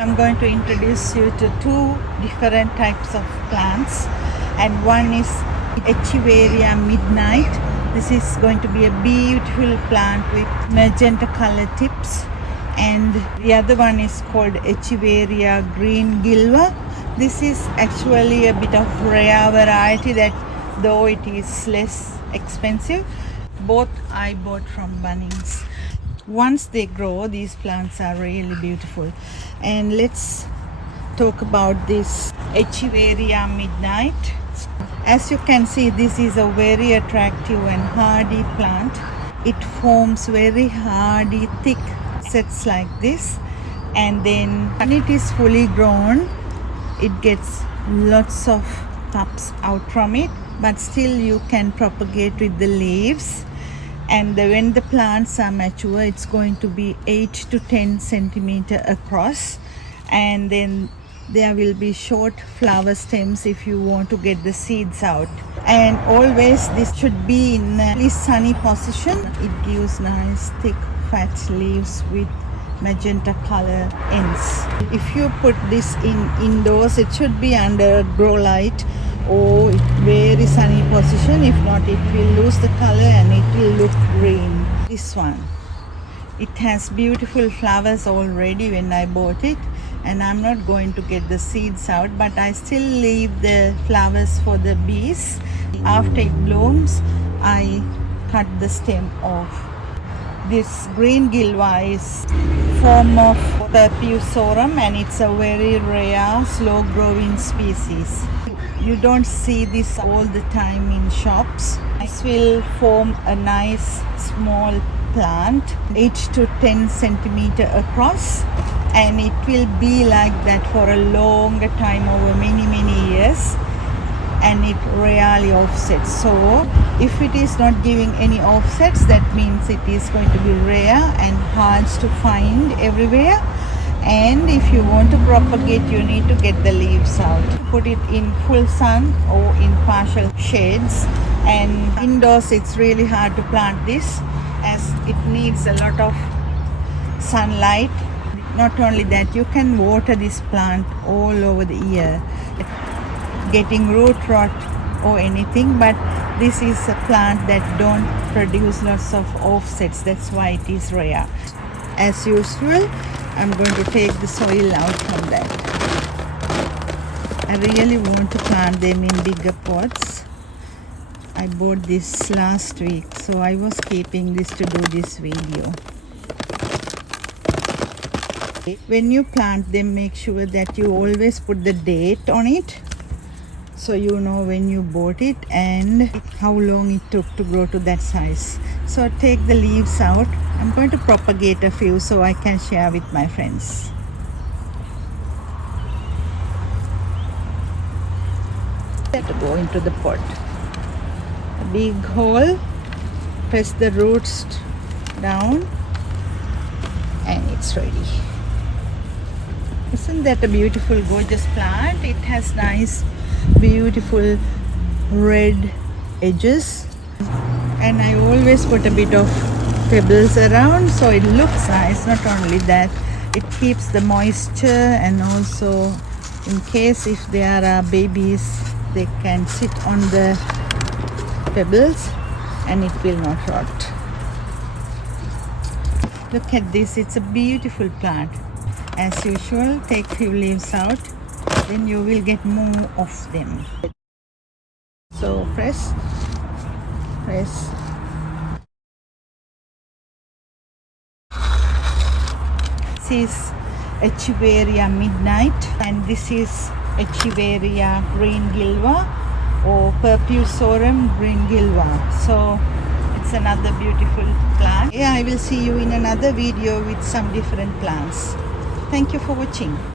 I'm going to introduce you to two different types of plants, and one is Echiveria midnight. This is going to be a beautiful plant with magenta color tips, and the other one is called Echeveria Green Gilva. This is actually a bit of rare variety that, though it is less expensive, both I bought from Bunnings. Once they grow, these plants are really beautiful. And let's talk about this Echiveria midnight. As you can see, this is a very attractive and hardy plant. It forms very hardy thick sets like this, and then when it is fully grown, it gets lots of pups out from it, but still you can propagate with the leaves. And when the plants are mature, it's going to be 8 to 10 centimeter across, and then there will be short flower stems if you want to get the seeds out. And always this should be in a sunny position. It gives nice thick fat leaves with magenta color ends. If you put this indoors, it should be under grow light or very sunny position. If not, it will lose the color and it will look green. This one, it has beautiful flowers already when I bought it, and I'm not going to get the seeds out, but I still leave the flowers for the bees. After it blooms, I cut the stem off. This green gilva is form of Perpusorum, and it's a very rare, slow growing species. You don't see this all the time in shops. This will form a nice small plant, 8 to 10 centimeter across, and it will be like that for a longer time, over many years, and it rarely offsets. So if it is not giving any offsets, that means it is going to be rare and hard to find everywhere. And if you want to propagate, you need to get the leaves out. Put it in full sun or in partial shades. And indoors, it's really hard to plant this, as it needs a lot of sunlight. Not only that, you can water this plant all over the year, getting root rot or anything, but this is a plant that don't produce lots of offsets. That's why it is rare. As usual, I'm going to take the soil out from that. I really want to plant them in bigger pots. I bought this last week, so I was keeping this to do this video. When you plant them, make sure that you always put the date on it, so you know when you bought it and how long it took to grow to that size. So take the leaves out. I'm going to propagate a few so I can share with my friends. Let it go into the pot. A big hole. Press the roots down, and it's ready. Isn't that a beautiful, gorgeous plant? It has nice, beautiful red edges, and I always put a bit of pebbles around so it looks nice. Not only that, it keeps the moisture, and also in case if there are babies, they can sit on the pebbles and it will not rot. Look at this, it's a beautiful plant. As usual, take few leaves out, then you will get more of them. So press. This is Echeveria midnight, and this is Echeveria Green Gilva or Perpusorum Green Gilva. So it's another beautiful plant. Yeah, I will see you in another video with some different plants. Thank you for watching.